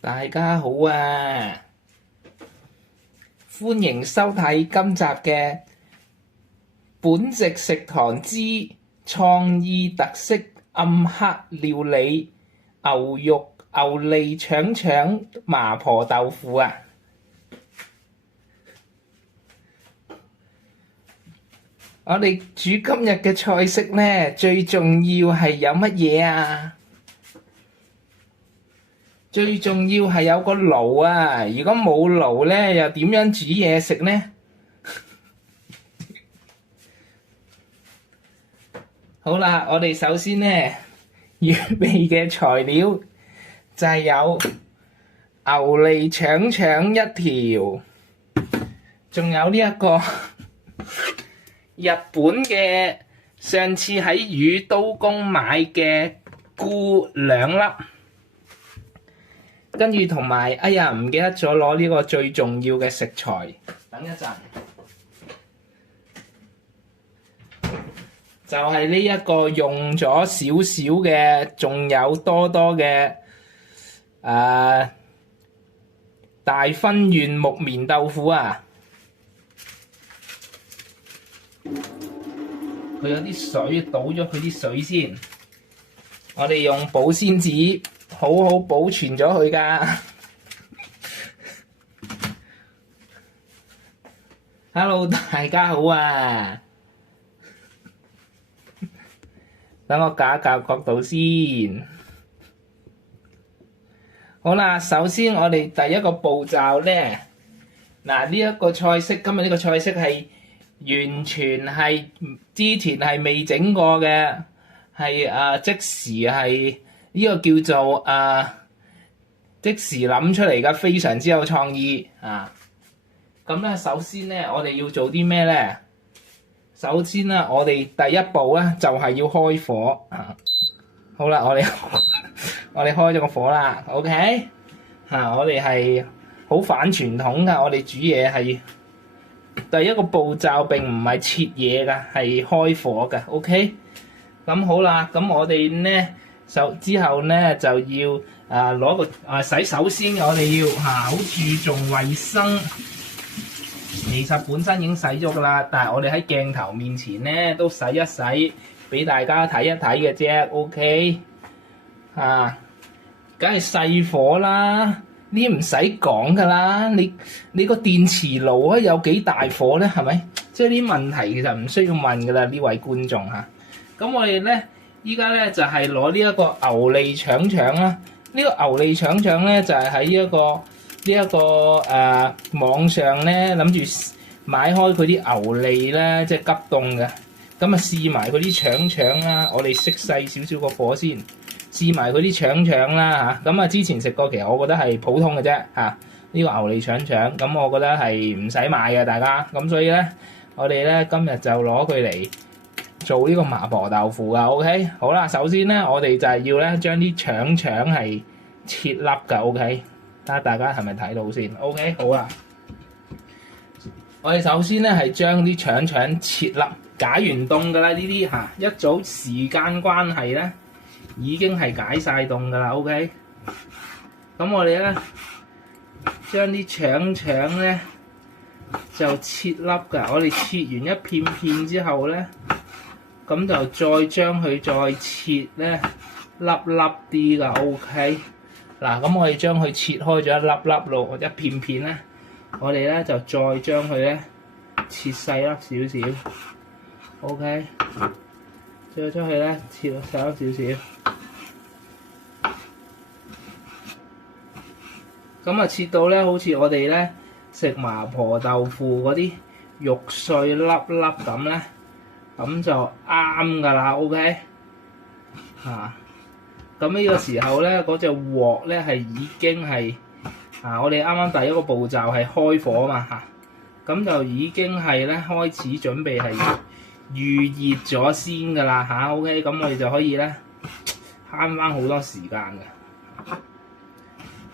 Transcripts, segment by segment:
大家好啊！歡迎收睇今集嘅本席食堂之創意特色暗黑料理牛肉牛脷腸腸麻婆豆腐啊！我哋煮今日嘅菜式呢，最重要係有乜嘢啊？最重要係有個爐啊！如果冇爐呢，又點樣煮嘢食呢？好啦，我哋首先呢，預備嘅材料就係有牛脷腸腸一條，仲有呢一個日本嘅上次喺宇都宮買嘅菇2粒。跟住同埋，哎呀，唔記得咗攞呢個最重要嘅食材。等一陣，就係呢一個用咗少少嘅，仲有多嘅大分縣木棉豆腐啊！佢有啲水，倒咗佢啲水先。我哋用保鮮紙好好保存咗佢㗎。Hello， 大家好啊！等我搞一搞角度先。好啦，首先我哋第一個步驟呢，嗱，呢一個菜式，今日呢個菜式係完全係之前係未整過嘅，係即時係。呢個叫做即時諗出嚟嘅，非常之有創意啊！咁咧，首先咧，我哋要做啲咩咧？首先咧，我哋第一步咧就係要開火啊！好啦，我哋開咗個火啦 ，OK？ 我哋係好反傳統㗎，我哋煮嘢係第一個步驟並唔係切嘢㗎，係開火㗎 ，OK？ 咁好啦，咁我哋咧。之後咧就要攞個洗手先，我哋要好注重衞生。其實本身已經洗咗㗎啦，但係我哋喺鏡頭面前咧都洗一洗，俾大家睇一睇嘅啫。OK，梗係細火啦，呢啲唔使講㗎啦。你個電磁爐啊有幾大火咧？係咪？即係啲問題其實唔需要問㗎啦，呢位觀眾嚇。咁我哋咧。依家咧就係攞呢一個牛脷腸腸啦，呢個牛脷腸腸咧就係喺呢一個網上咧諗住買開佢啲牛脷咧，即係急凍嘅，咁啊試埋佢啲腸腸啦，我哋熄細少少個火先，試埋佢啲腸腸啦嚇，咁啊之前食過，其實我覺得係普通嘅啫嚇，呢個牛脷腸腸，咁我覺得係唔使買嘅大家，咁所以咧我哋咧今日就攞佢嚟做呢個麻婆豆腐噶 ，OK， 好啦，首先咧，我哋就係要咧將啲腸腸係切粒噶 ，OK， 睇下大家係咪睇到先 ，OK， 好啦，我哋首先咧係將啲腸腸切粒，解完凍噶啦，呢啲嚇一早時間關係咧已經係解晒凍噶啦 ，OK， 咁我哋咧將啲腸腸咧就切粒噶，我哋切完一片片之後咧。咁就再將佢再切咧粒粒啲噶 ，OK。嗱，咁我哋將佢切開咗一粒粒咯，一片片咧，我哋咧就再將佢咧切細粒少少 ，OK。再將佢咧切細粒少少，咁啊切到咧好似我哋咧食麻婆豆腐嗰啲肉碎粒粒咁咧。咁就啱噶啦 ，OK， 咁呢個時候咧，嗰隻鑊咧係已經係我哋啱啱第一個步驟係開火嘛咁就已經係咧開始準備係預熱咗先噶啦OK， 咁我哋就可以咧慳翻好多時間嘅。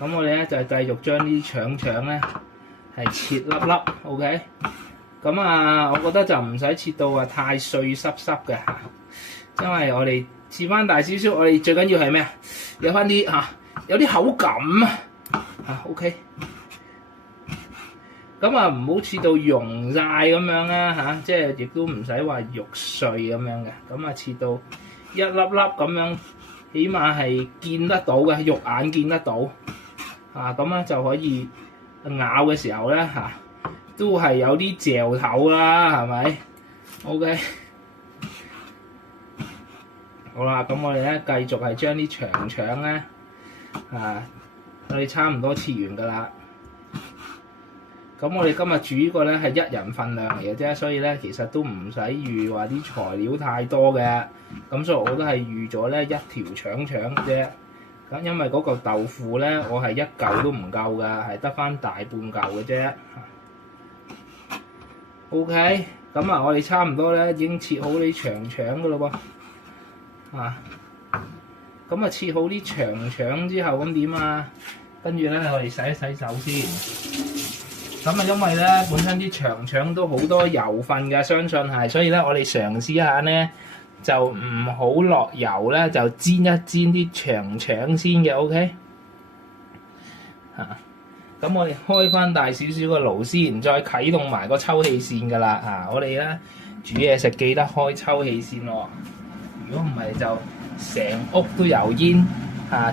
咁我哋咧就係繼續將啲腸腸咧係切粒粒 ，OK。咁我覺得就唔使切到太碎濕濕嘅因為我哋切翻大少少，我哋最緊要係咩啊？有翻啲有啲口感 OK。咁啊，唔好切到溶晒咁樣啦嚇，即係亦都唔使話肉碎咁樣嘅。咁啊，切到一粒粒咁樣，起碼係見得到嘅，肉眼見得到。咁咧就可以咬嘅時候咧都係有啲嚼頭啦，係咪 ？OK。好啦，咁我哋咧繼續係將啲長腸咧我哋差唔多切完㗎啦。咁我哋今日煮呢個咧係1人份量嚟嘅啫，所以咧其實都唔使預話啲材料太多嘅。咁所以我都係預咗咧1條腸腸啫。咁因為嗰個豆腐咧，我係1嚿都唔夠㗎，係得返大半嚿嘅啫。OK， 咁啊，我哋差唔多咧已經切好啲長腸㗎咯噃。咁啊切好啲長腸之後，咁點啊？跟住咧，我哋洗一洗手先。咁啊，因為咧本身啲長腸都好多油分嘅，相信係，所以咧我哋嘗試一下咧，就唔好落油咧，就煎一煎啲長腸先嘅 ，OK？ 咁我哋開翻大少少個爐先，再啟動埋個抽氣扇噶啦。我哋咧煮嘢食記得開抽氣扇喎，如果唔係就成屋都油煙。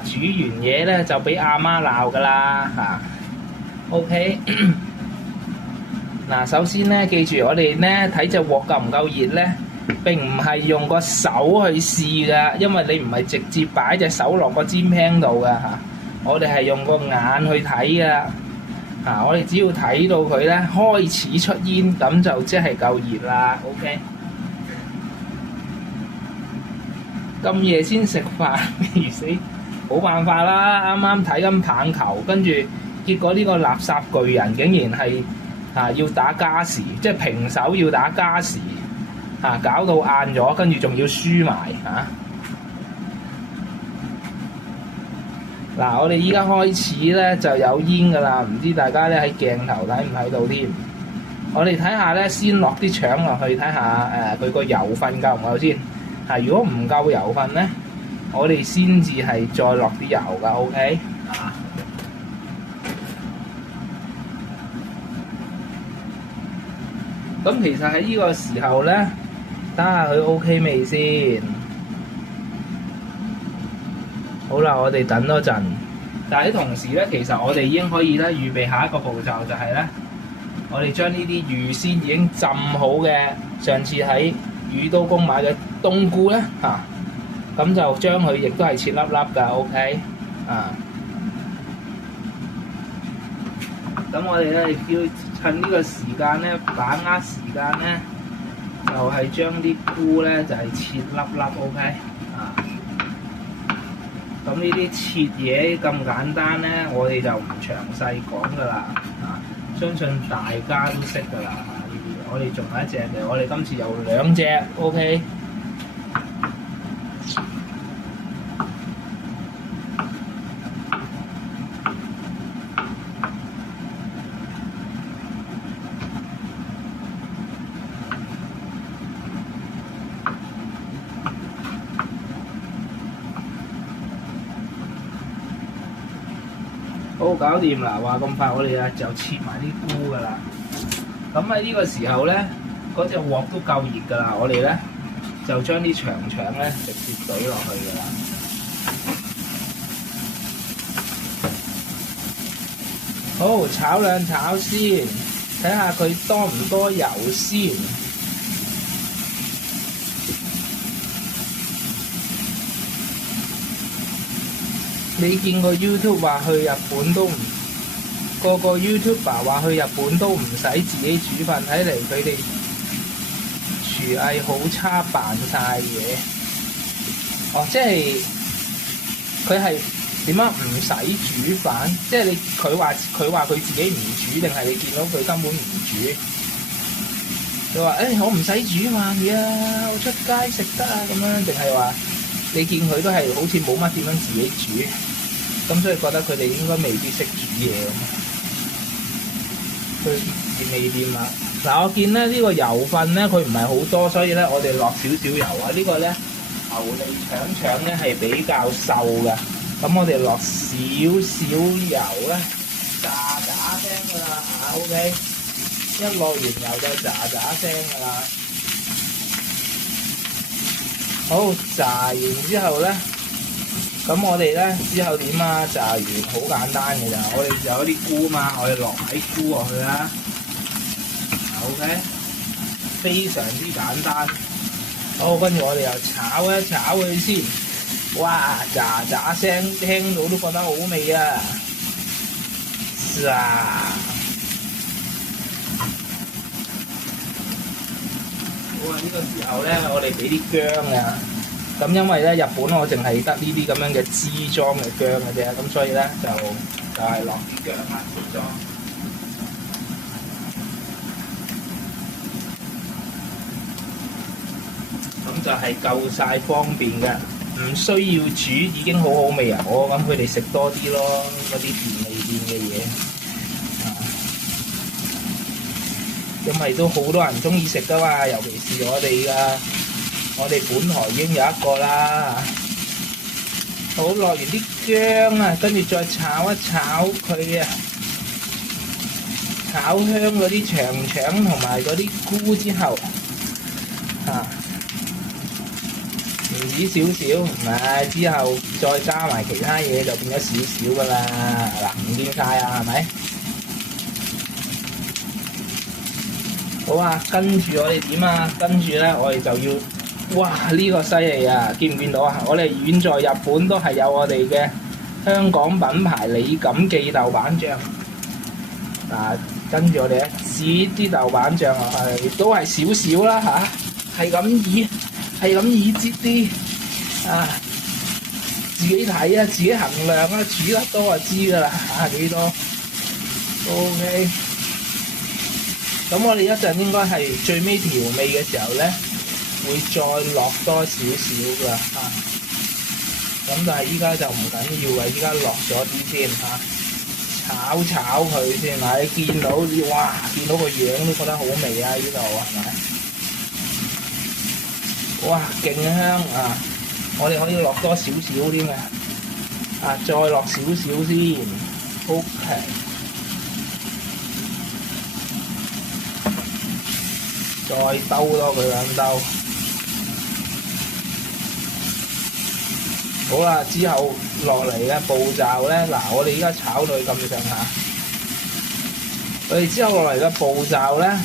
煮完嘢咧就俾阿媽鬧噶啦。OK。首先咧，記住我哋咧睇隻鑊夠唔夠熱咧，並唔係用個手去試噶，因為你唔係直接擺隻手落個煎 pan 度噶我哋係用個眼去睇噶。我哋只要睇到佢咧開始出煙，咁就即係夠熱啦。OK。咁夜先食飯，未死，冇辦法啦。啱啱睇緊棒球，跟住結果呢個垃圾巨人竟然係要打加時，即係平手要打加時，搞到晏咗，跟住仲要輸埋我哋依家開始咧就有煙㗎啦，唔知大家咧喺鏡頭睇唔睇到添？我哋睇下咧，先落啲腸落去，睇下佢個油分夠唔夠先。如果唔夠油分咧，我哋先至係再落啲油㗎 ，OK？咁其實喺呢個時候咧，睇下佢 OK 未先。好啦，我哋等多陣。但係喺同時咧，其實我哋已經可以咧預備下一個步驟，就係咧，我哋將呢啲預先已經浸好嘅，上次喺宇都宮買嘅冬菇咧咁就將佢亦都係切粒粒㗎 ，OK？ 咁我哋咧要趁呢個時間咧，把握時間咧，就係將啲菇咧就係切粒粒 ，OK？ 咁呢啲切嘢咁簡單咧，我哋就唔詳細講㗎啦。相信大家都識㗎啦。呢啲我哋仲有一隻嘅，我哋今次有2隻 ，OK？好，搞掂啦！話咁快，我哋就切埋啲菇㗎啦。咁喺呢個時候咧，嗰隻鑊都夠熱㗎啦。我哋咧就將啲長腸咧直接懟落去㗎啦。好，炒兩炒先，睇下佢多唔多油先。你見個 YouTube 話去日本都唔，個 YouTuber 話去日本都唔使自己煮飯，睇嚟佢哋廚藝好差，扮晒嘢。即係佢係點啊？唔使煮飯，即係佢話佢自己唔煮，定係你見到佢根本唔煮？佢話我唔使煮飯嘅，我出街食得咁樣，定係話你見佢都係好似冇乜點樣自己煮？咁所以覺得佢哋應該未必識煮嘢咁。佢熱味掂啦。我見咧呢個油分咧佢唔係好多，所以咧我哋落少少油啊。呢個咧牛脷腸咧係比較瘦嘅，咁我哋落少少油咧。聲㗎啦嚇 ，OK。一落完油就喳喳聲㗎啦。好，炸完之後咧，咁我哋咧之後點啊？炸完好簡單嘅咋，我哋有啲菇嘛，我哋落啲菇落去啦。OK， 非常之簡單。好，跟住我哋又炒一炒佢先。哇，喳喳聲，聽到都覺得好味啊！好啊，呢個時候咧，我哋俾啲薑啊。咁因為咧，日本我淨係得呢啲咁樣嘅支裝嘅薑嘅啫，咁所以咧就係落啲薑啦，支裝。咁就係夠晒方便嘅，唔需要煮已經好好味啊！我咁佢哋食多啲咯，嗰啲便利店嘅嘢。因為都好多人中意食噶嘛，尤其是我哋本台已經有一個啦。好，落完啲薑啊，跟住再炒一炒佢啊，炒香嗰啲長腸同埋嗰啲菇之後，唔止少少，唔係之後再加埋其他嘢就變咗少少噶啦。嗱，唔見晒啊，係咪？好啊，跟住我哋點啊？跟住咧，我哋就要，哇！呢個犀利啊！見唔見到啊？我哋遠在日本都係有我哋嘅香港品牌李錦記豆瓣醬。嗱，跟住我哋咧，擠啲豆瓣醬落去，都係少少啦嚇，係咁以擠啲啊！自己睇啊，自己衡量啊，煮得多就知噶啦嚇幾多。OK。咁我哋一陣應該係最尾調味嘅時候咧，會再落多少少㗎嚇。咁但係依家就唔緊要嘅，依家落咗啲先嚇，炒佢先。嗱，你見到哇，見到個樣都覺得好味啊！呢度係咪？哇，勁香啊！我哋可以落多少少添啊！再落少少先 ，OK。再兜多佢兩兜，好啦，之後落嚟嘅步驟咧，嗱，我哋而家炒到咁上下，我哋之後落嚟嘅步驟咧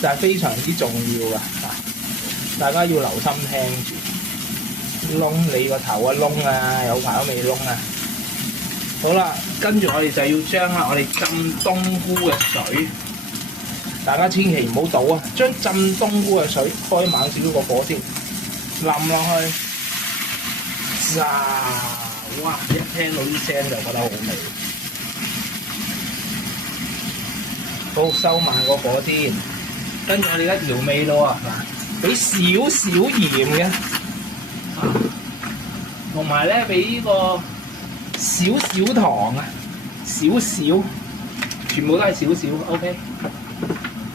就係非常之重要嘅嚇，大家要留心聽住，燶你個頭啊燶啊，有排都未燶啊！好啦，跟住我哋就要將我哋浸冬菇嘅水。大家千祈唔好倒啊！將浸冬菇嘅水開猛少少個火先，淋落去，哇！一聽到啲聲就覺得好味。好，收慢個火先，跟住我哋而家調味咯嗱，俾少少鹽嘅，同埋咧俾呢個少少糖啊，少少，全部都係少少 ，OK。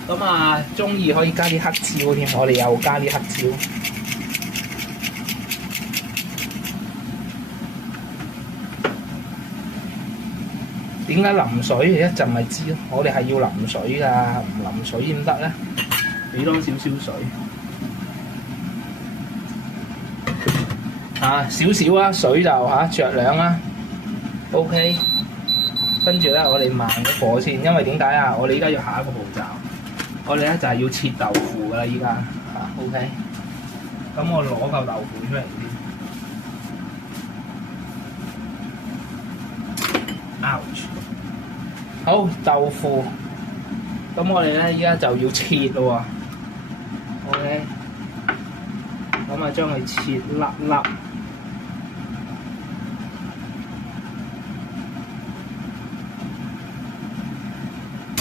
咁啊，中意可以加啲黑椒添，我哋又加啲黑椒。點解淋水？一陣咪知咯。我哋係要淋水㗎，唔淋水點得咧？俾多少少水。少少啊，水就酌量啦。OK。跟住咧，我哋慢咗火先，因為點解啊？我哋而家要下一個步驟。我哋咧就係要切豆腐噶啦，依家OK。咁我攞嚿豆腐出嚟先。Ouch！ 好，豆腐。咁我哋咧依家就要切咯喎。OK。咁啊，將佢切粒粒。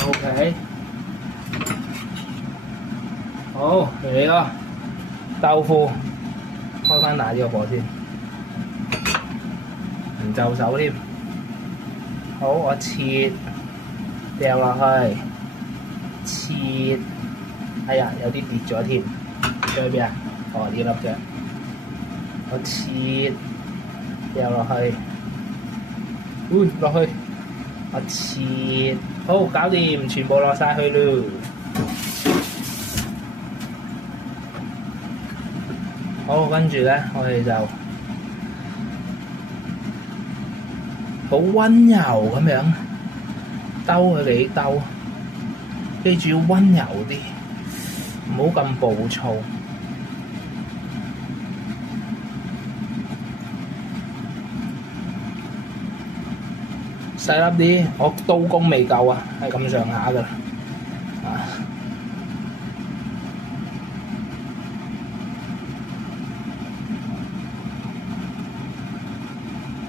OK。好嚟咯，豆腐開翻大啲個火先，唔就手添。好，我切掉落去，切，哎呀，有啲跌咗添，喺邊啊？哦，呢粒啫。我切掉落去，落去，我切。好，搞掂，全部落晒去咯。好，跟住咧，我哋就好温柔咁樣兜佢幾兜，記住要温柔啲，唔好咁暴躁。細粒啲，我刀工未夠啊，係咁上下噶啦。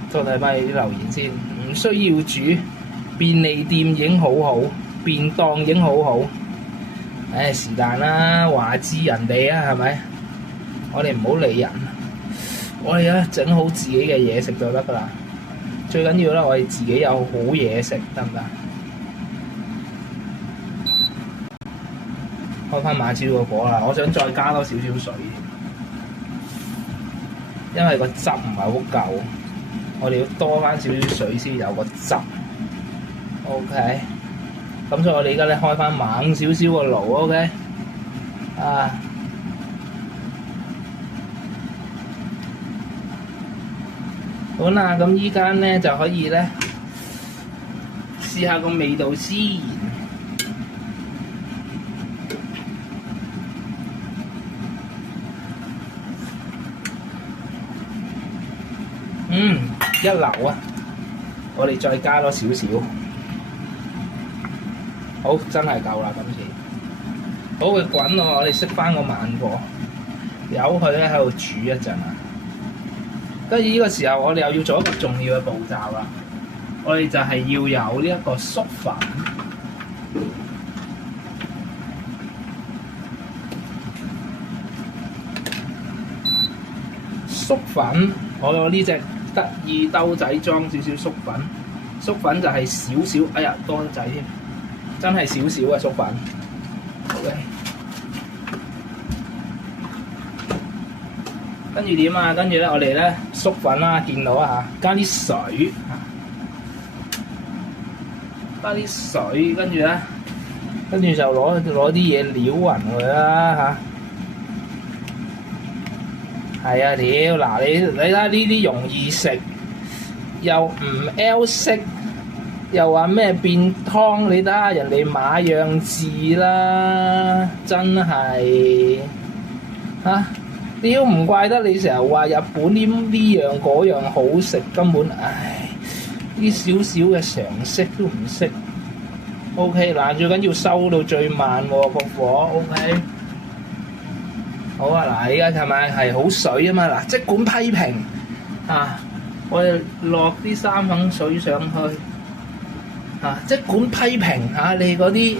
再睇翻你啲留言先，唔需要煮，便利店已經好好，便當已經好好。唉，是但啦，話知人哋啊，係咪？我哋唔好理人，我哋咧整好自己嘅嘢食就得噶啦。最緊要咧，我哋自己有好嘢食，得唔得？開翻馬超個火啦，我想再加多少少水，因為個汁唔係好夠。我哋要多翻少少水先有個汁 ，OK。咁所以我哋而家咧開翻猛少少個爐 ，OK。啊，好啦，咁依家咧就可以咧試下個味道先。一流啊！我哋再加多少少，好，真係夠啦今次。好，佢滾咯，我哋熄翻個慢火，由佢咧喺度煮一陣啊。跟住呢個時候，我哋又要做一個重要嘅步驟啦。我哋就係要有呢一個粟粉。粟粉，我有呢隻得意兜仔裝少少粟粉，粟粉就係少少，哎呀多得滯添，真係少少嘅粟粉。OK， 跟住點啊？跟住咧，我哋咧粟粉啦，見到啊嚇，加啲水，加啲水，跟住咧，跟住就攞啲嘢撩勻佢啦嚇。係啊，屌嗱你睇下呢啲容易食，又唔 L 式，又話咩變湯，你睇下人哋馬樣字啦，真係嚇！屌唔怪得你成日話日本呢樣嗰樣好食，根本唉，啲少少嘅常識都唔識。OK 嗱，最緊要收到最慢喎個火 ，OK。好啊！嗱，依家係咪係好水啊嘛？嗱，即管批評啊！我哋落啲三粉水上去啊！即管批評下你嗰啲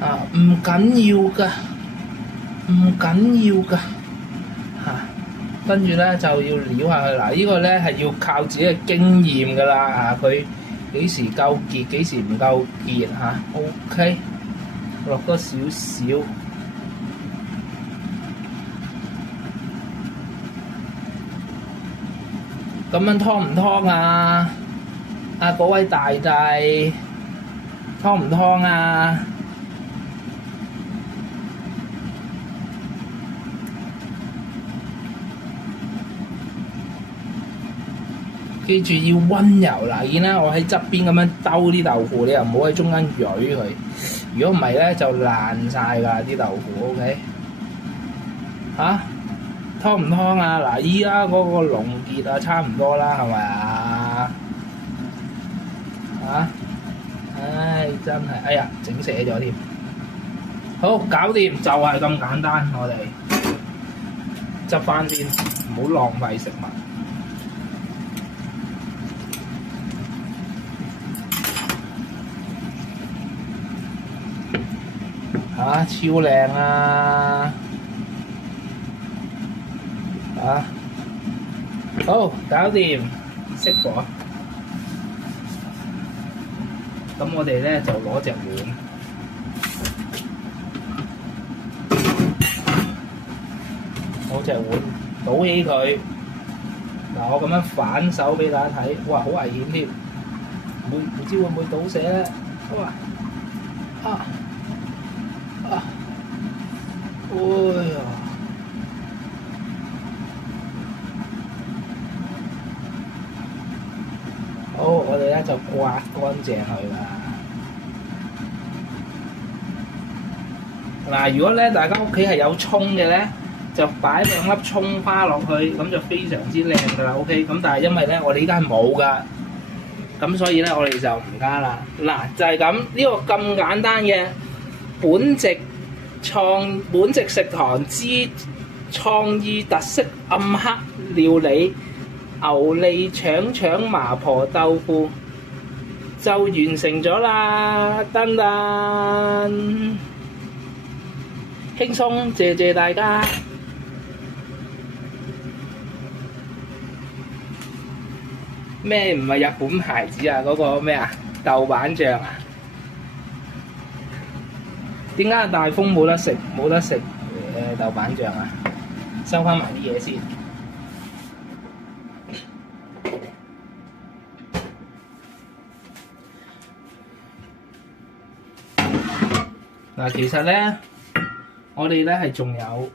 啊，唔緊要噶，唔緊要噶嚇。跟住咧就要撩下佢嗱，呢個咧係要靠自己嘅經驗噶啦啊！佢幾時夠結，幾時唔夠結嚇 ？OK。落多少少，咁樣湯唔湯啊？啊嗰位大大，湯唔湯啊？記住要温柔嗱，見啦，我喺側邊咁樣兜啲豆腐，你又唔好喺中間鋥佢。如果唔係咧，就爛晒㗎啲豆腐 ，OK？ 嚇，湯唔湯啊？嗱，依家嗰個濃結啊，差唔多啦，係咪啊？嚇！唉，真係，哎呀，整瀉咗添。好，搞掂，就係咁簡單，我哋執翻先，唔好浪費食物。超靚啊！好，搞掂，熄火。咁我哋咧就攞隻碗，倒起佢，嗱，我咁樣反手俾大家睇，哇，好危險添，唔知會唔會倒瀉咧？哇！哎呀！好，我哋咧就刮乾淨佢啦。嗱，如果咧大家屋企係有葱嘅咧，就擺2粒葱花落去，咁就非常之靚噶啦。OK， 咁但係因為咧我哋依家係冇噶，咁所以咧我哋就唔加啦。嗱，就係咁，呢個咁簡單嘅本席食堂之創意特色暗黑料理牛脷腸麻婆豆腐就完成咗啦！噔噔，輕鬆，謝謝大家。咩唔係日本牌子啊？嗰個咩啊？豆瓣醬啊？點解大風冇得食豆瓣醬啊？收翻埋啲嘢先。嗱，其實咧，我哋咧係仲有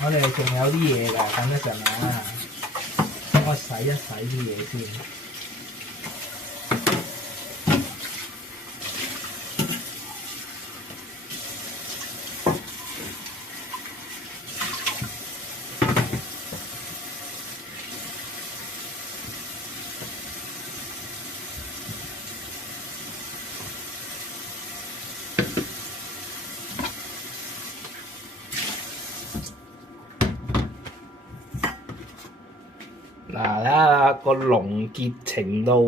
啲嘢㗎，等一陣啊，等我洗一洗啲嘢先。嗱，睇下個濃結程度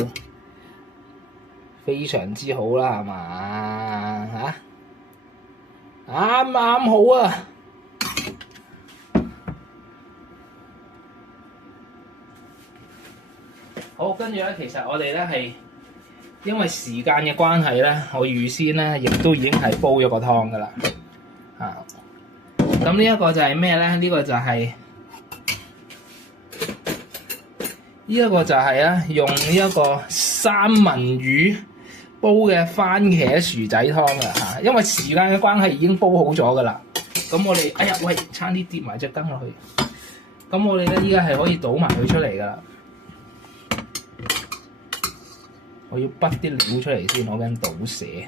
非常之好啦，係嘛嚇？啱啱好啊！好，跟住咧，其實我哋咧係因為時間嘅關係咧，我預先咧亦都已經係煲咗個湯噶啦。啊，咁呢一個就係咩咧？呢個就係。呢一個就係啊，用呢一個三文魚煲嘅番茄薯仔湯啊嚇，因為時間嘅關係已經煲好咗噶啦。咁我哋，哎呀喂，差啲跌埋隻羹落去。咁我哋咧依家係可以倒埋佢出嚟噶啦。我要滗啲料出嚟先，我驚倒瀉。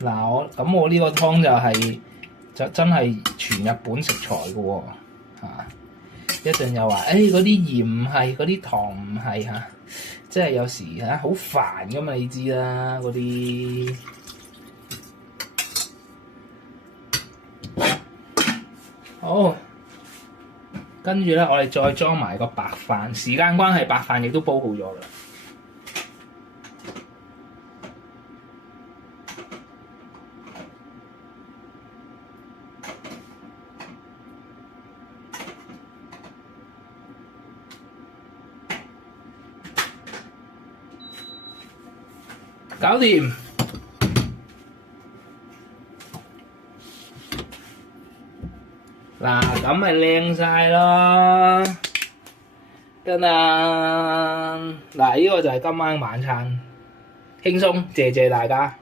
嗱，我呢個湯就真係全日本食材嘅喎嚇。一陣又話，嗰啲鹽唔係，嗰啲糖唔係嚇，即係有時嚇好煩噶嘛，你知啦嗰啲。好，跟住咧，我哋再裝埋個白飯。時間關係，白飯亦都煲好咗噶啦。搞掂，嗱咁咪靚晒咯，得啦，嗱呢個就係今晚晚餐，輕鬆，謝謝大家。